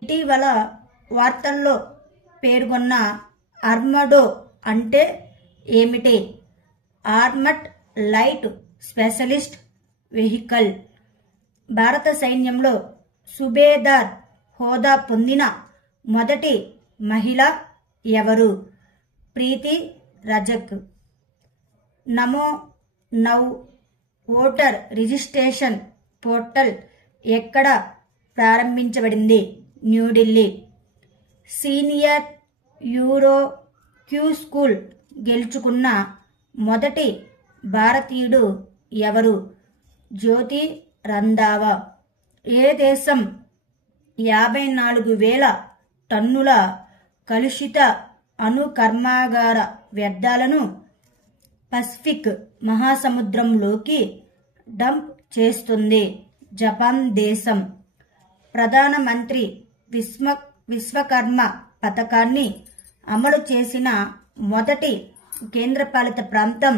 ఇటీవల వార్తల్లో పేర్కొన్న ఆర్మడో అంటే ఏమిటి? Armed light specialist vehicle. భారత సైన్యంలో సుబేదార్ హోదా పొందిన మొదటి మహిళ ఎవరు? ప్రీతి రజక్. నమో నౌ ఓటర్ రిజిస్ట్రేషన్ పోర్టల్ ఎక్కడ ప్రారంభించబడింది? New Delhi. Senior Euro Q school గెలుచుకున్న మొదటి భారతీయుడు ఎవరు? జ్యోతి రంధావా. ఏ దేశం 54,000 టన్నుల కలుషిత అణు కర్మాగార వ్యర్థాలను పసిఫిక్ మహాసముద్రంలోకి డంప్ చేస్తుంది? జపాన్ దేశం. ప్రధానమంత్రి విశ్వకర్మ పథకాన్ని అమలు చేసిన మొదటి కేంద్రపాలిత ప్రాంతం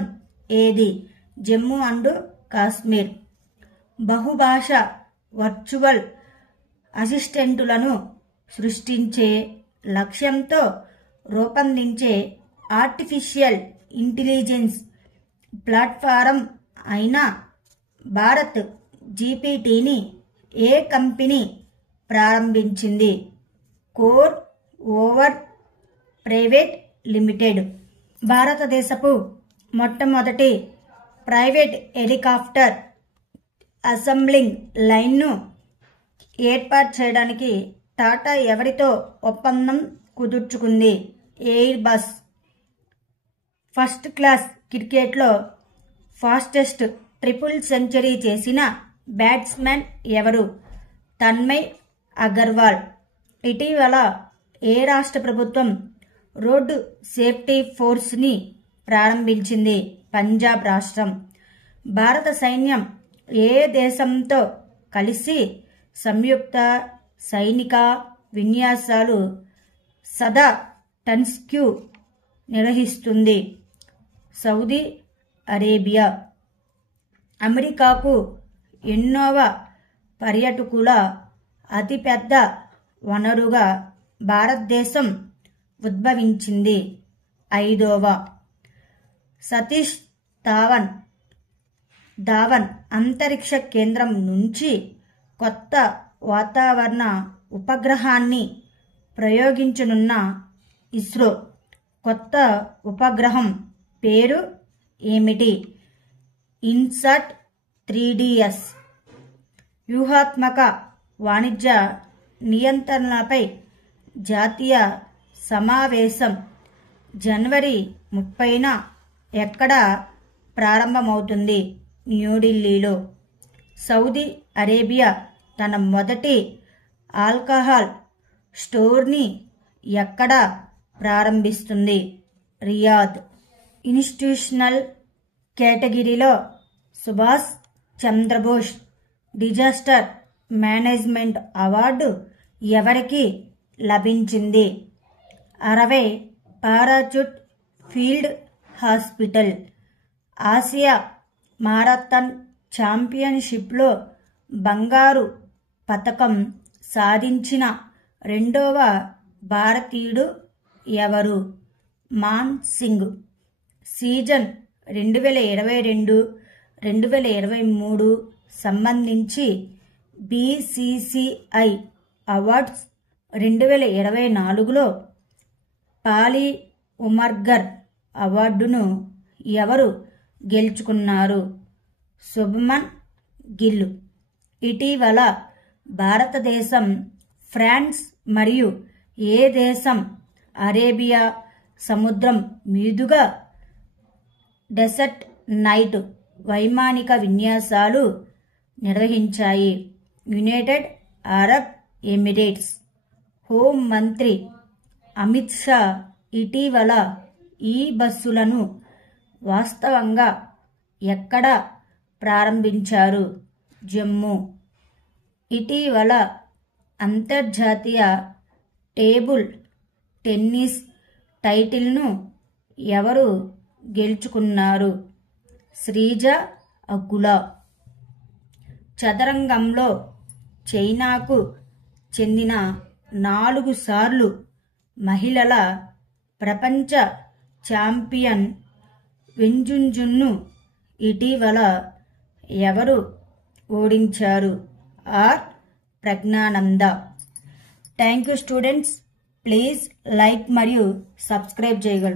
ఏది? జమ్మూ అండ్ కాశ్మీర్. బహుభాష వర్చువల్ అసిస్టెంటులను సృష్టించే లక్ష్యంతో రూపొందించే ఆర్టిఫిషియల్ ఇంటెలిజెన్స్ ప్లాట్ఫారం అయిన భారత్ జీపీటీని ఏ కంపెనీ ప్రారంభించింది? Core over private limited. భారతదేశపు మొట్టమొదటి ప్రైవేట్ హెలికాప్టర్ అసెంబ్లింగ్ లైన్ను ఏర్పాటు చేయడానికి టాటా ఎవరితో ఒప్పందం కుదుర్చుకుంది? Airbus. ఫస్ట్ క్లాస్ క్రికెట్లో ఫాస్టెస్ట్ ట్రిపుల్ సెంచరీ చేసిన బ్యాట్స్మెన్ ఎవరు? తన్మయ్ అగర్వాల్. ఇటీవల ఏ రాష్ట్ర ప్రభుత్వం రోడ్డు సేఫ్టీ ఫోర్స్ని ప్రారంభించింది? పంజాబ్ రాష్ట్రం. భారత సైన్యం ఏ దేశంతో కలిసి సంయుక్త సైనిక విన్యాసాలు సదా టన్స్క్యూ నిర్వహిస్తుంది? Saudi Arabia. అమెరికాకు ఎన్నోవ పర్యాటకుల అతిపెద్ద వనరుగా భారతదేశం ఉద్భవించింది? 5వ. సతీష్ ధావన్ అంతరిక్ష కేంద్రం నుంచి కొత్త వాతావరణ ఉపగ్రహాన్ని ప్రయోగించనున్న ఇస్రో కొత్త ఉపగ్రహం పేరు ఏమిటి? ఇన్సాట్ 3DS. వ్యూహాత్మక వాణిజ్య నియంత్రణలపై జాతీయ సమావేశం జనవరి 30న ఎక్కడ ప్రారంభమవుతుంది? న్యూఢిల్లీలో. సౌదీ అరేబియా తన మొదటి ఆల్కహాల్ స్టోర్ని ఎక్కడ ప్రారంభిస్తుంది? రియాద్. ఇన్స్టిట్యూషనల్ కేటగిరీలో Subhash Chandrabose disaster management award ఎవరికి లభించింది? 60 parachute field hospital. Asia marathon ఛాంపియన్షిప్లో బంగారు పతకం సాధించిన రెండవ భారతీయుడు ఎవరు? మాన్ సింగ్. సీజన్ 2022-2023 సంబంధించి BCCI అవార్డ్స్ 2024లో పాలి ఉమర్గర్ అవార్డును ఎవరు గెలుచుకున్నారు? శుభ్మన్ గిల్. ఇటీవల భారతదేశం ఫ్రాన్స్ మరియు ఏ దేశం అరేబియా సముద్రం మీదుగా డెసర్ట్ నైట్ వైమానిక విన్యాసాలు నిర్వహించాయి? United Arab Emirates. హోం మంత్రి అమిత్ షా ఇటీవల ఈ బస్సులను వాస్తవంగా ఎక్కడ ప్రారంభించారు? జమ్మూ. ఇటీవల అంతర్జాతీయ టేబుల్ టెన్నిస్ టైటిల్ను ఎవరు గెలుచుకున్నారు? శ్రీజ అకులా. చదరంగంలో చైనాకు చెందిన 4 సార్లు మహిళల ప్రపంచ ఛాంపియన్ వెన్జున్జున్ను ఇటీవల ఎవరు ఓడించారు? R Praggnanandhaa. Thank you students. Please like మరియు సబ్స్క్రైబ్ చేయగలరు.